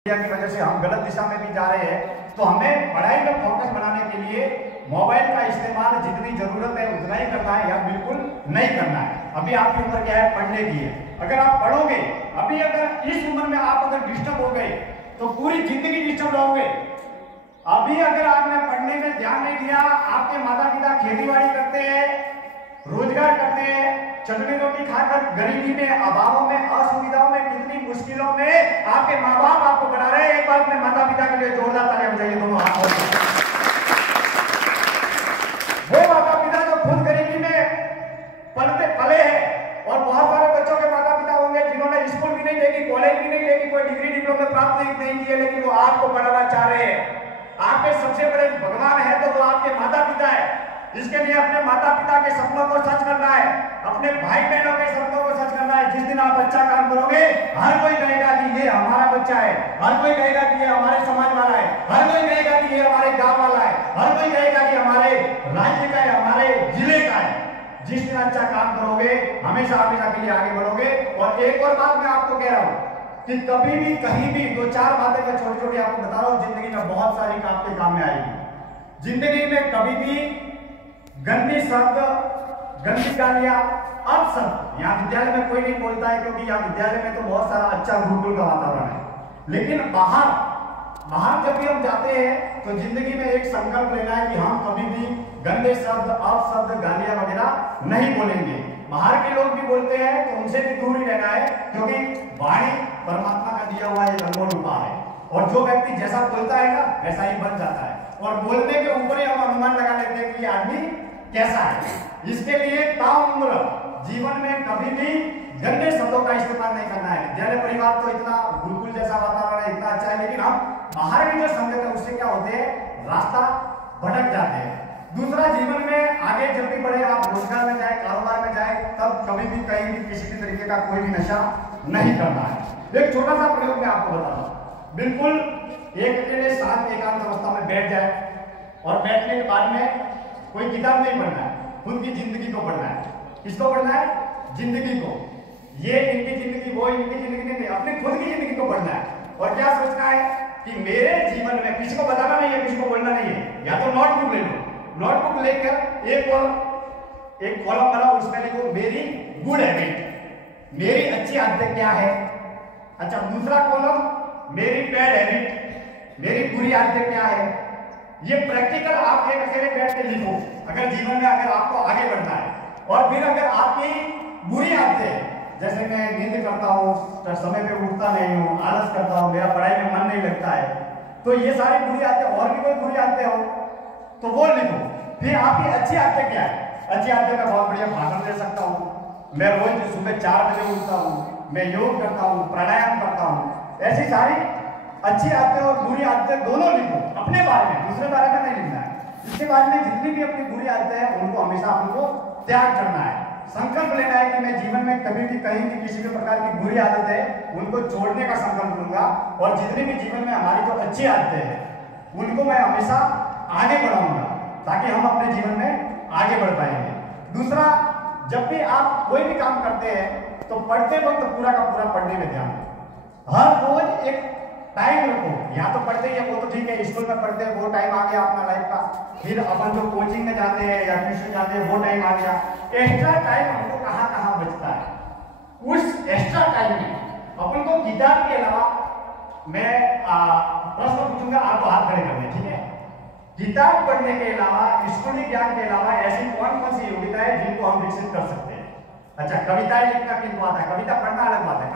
की वजह से हम गलत दिशा में भी जा रहे हैं, तो हमें पढ़ाई में फोकस बनाने के लिए मोबाइल का इस्तेमाल जितनी जरूरत है उतना ही करना है या बिल्कुल नहीं करना है। अभी आपकी उम्र क्या है, पढ़ने की है। अगर आप पढ़ोगे, अभी अगर इस उम्र में आप अगर डिस्टर्ब हो गए तो पूरी जिंदगी डिस्टर्ब रहोगे। अभी अगर आपने पढ़ने में ध्यान नहीं दिया, आपके माता पिता खेतीबाड़ी करते हैं, रोजगार करते हैं, चटनी रोटी खाकर गरीबी में, अभावों में, असुविधाओं में, कितनी मुश्किलों में आपके माँ बाप आपको बढ़ा रहे हैं। एक बार अपने माता पिता के लिए जोरदार तालियां बजाइए दोनों हाथों से। वो माता पिता जो खुद गरीबी में पले हैं, और बहुत सारे बच्चों के माता पिता होंगे जिन्होंने स्कूल भी नहीं देखी, कॉलेज भी नहीं देखी, कोई डिग्री डिप्लोमा प्राप्त नहीं किए, लेकिन वो आपको पढ़ाना चाह रहे हैं। आपके सबसे बड़े भगवान है तो वो आपके माता पिता है। इसके लिए अपने माता पिता के सपनों को सच करना है, अपने भाई बहनों के सपनों को सच करना है। जिस दिन आप अच्छा काम करोगे, हर कोई कहेगा कि ये हमारा बच्चा है, हर कोई कहेगा कि ये हमारे समाज वाला है, हर कोई कहेगा कि ये हमारे गांव वाला है, हर कोई कहेगा कि हमारे राज्य का है, हमारे जिले का है। जिस दिन अच्छा काम करोगे, हमेशा हमेशा के लिए आगे बढ़ोगे। और एक और बात मैं आपको कह रहा हूं कि कभी भी कहीं भी दो चार बातें मैं छोटी छोटी आपको बता रहा हूं, जिंदगी में बहुत सारी आपके काम में आएगी। जिंदगी में कभी भी गंदी शब्द, गंदी गालियां, अपशब्द यहाँ विद्यालय में कोई नहीं बोलता है, क्योंकि यहाँ विद्यालय में तो बहुत सारा अच्छा गुरुकुल का वातावरण है। लेकिन बाहर जब भी हम जाते हैं तो जिंदगी में एक संकल्प लेना है कि हम कभी भी गंदे शब्द, अपशब्द, गालियां वगैरह नहीं बोलेंगे। बाहर के लोग भी बोलते हैं तो उनसे भी दूर ही रहना है, क्योंकि वाणी परमात्मा का दिया हुआ एक अनमोल उपाय है, और जो व्यक्ति जैसा बोलता है ना वैसा ही बन जाता है। और बोलने के ऊपर ही हम अनुमान लगा लेते हैं कि ये आदमी कैसा है। इसके लिए ताउम्र जीवन में कभी भी गंदे शब्दों का इस्तेमाल नहीं करना है। विद्यालय परिवार तो इतना गुरुकुल जैसा वातावरण है, इतना अच्छा है, लेकिन हम बाहर की जो संगत है उससे क्या होते हैं, रास्ता भटक जाते हैं। दूसरा, जीवन में आगे जब भी बढ़े, आप रोजगार में जाए, कारोबार में जाए, तब कभी भी कहीं भी किसी भी तरीके का कोई भी नशा नहीं करना है। एक छोटा सा प्रयोग मैं आपको बता दूं। बिल्कुल एक अकेले शांत एकांत अवस्था में बैठ जाए, और बैठने के बाद में कोई किताब नहीं पढ़ना है, खुद की जिंदगी को पढ़ना है। किसको पढ़ना है? जिंदगी को। ये इनकी जिंदगी, वो इनकी जिंदगी नहीं, अपनी खुद की जिंदगी को पढ़ना है। और क्या सोचना है कि मेरे जीवन में, किसी को बताना नहीं है, किसी को बोलना नहीं है। या तो नोटबुक ले लो, नोटबुक लेकर एक कॉलम बनाओ, उसमें लिखो मेरी गुड हैबिट, मेरी अच्छी आदतें क्या है। अच्छा, दूसरा कॉलम मेरी बैड हैबिट, मेरी बुरी आदतें क्या है। ये प्रैक्टिकल आप एक अकेले बैठ के लिखो, अगर जीवन में अगर आपको आगे बढ़ना है। और फिर अगर आपकी बुरी आदतें, जैसे मैं नींद करता हूँ, समय पे उठता नहीं हूँ, आलस करता हूँ, मेरा पढ़ाई में मन नहीं लगता है, तो ये सारी बुरी आदतें, और भी कोई बुरी आदतें हो तो वो लिखो। फिर आपकी अच्छी आदतें क्या है? अच्छी आदतें, मैं बहुत बढ़िया भाषण दे सकता हूँ, मैं रोज सुबह 4 बजे उठता हूँ, मैं योग करता हूँ, प्राणायाम करता हूँ। ऐसी सारी अच्छी आदतें और बुरी आदतें दोनों लिखो अपने बारे में, दूसरे बारे में नहीं लिखना है। इसके बाद में जितनी भी अपनी बुरी आदतें हैं उनको हमेशा आपको त्याग करना है। संकल्प लेना है कि मैं जीवन में कभी भी कहीं भी किसी भी प्रकार की बुरी आदत है उनको छोड़ने का संकल्प लूंगा, और जितनी भी जीवन में हमारी जो अच्छी आदतें हैं उनको मैं हमेशा आगे बढ़ाऊंगा, ताकि हम अपने जीवन में आगे बढ़ पाएंगे। दूसरा, जब भी आप कोई भी काम करते हैं तो पढ़ते वक्त पूरा का पूरा पढ़ने में ध्यान दो। हर रोज एक टाइम रखो, यहाँ तो पढ़ते ही है, वो तो ठीक है, स्कूल में पढ़ते हैं, वो टाइम आ गया अपना लाइफ का। फिर अपन जो कोचिंग में जाते हैं या ट्यूशन जाते हैं, वो टाइम आ गया। एक्स्ट्रा टाइम हमको कहाँ कहाँ बचता है, उस एक्स्ट्रा टाइम में अपन को किताब के अलावा, मैं प्रश्न पूछूंगा, आपको हाथ खड़े करने, ठीक है? किताब पढ़ने के अलावा, स्कूली ज्ञान के अलावा ऐसी कौन कौन सी योग्यता है जिनको हम विकसित कर सकते हैं? अच्छा, कविताएं लिखना किनको आता है? कविता पढ़ना अलग बात है,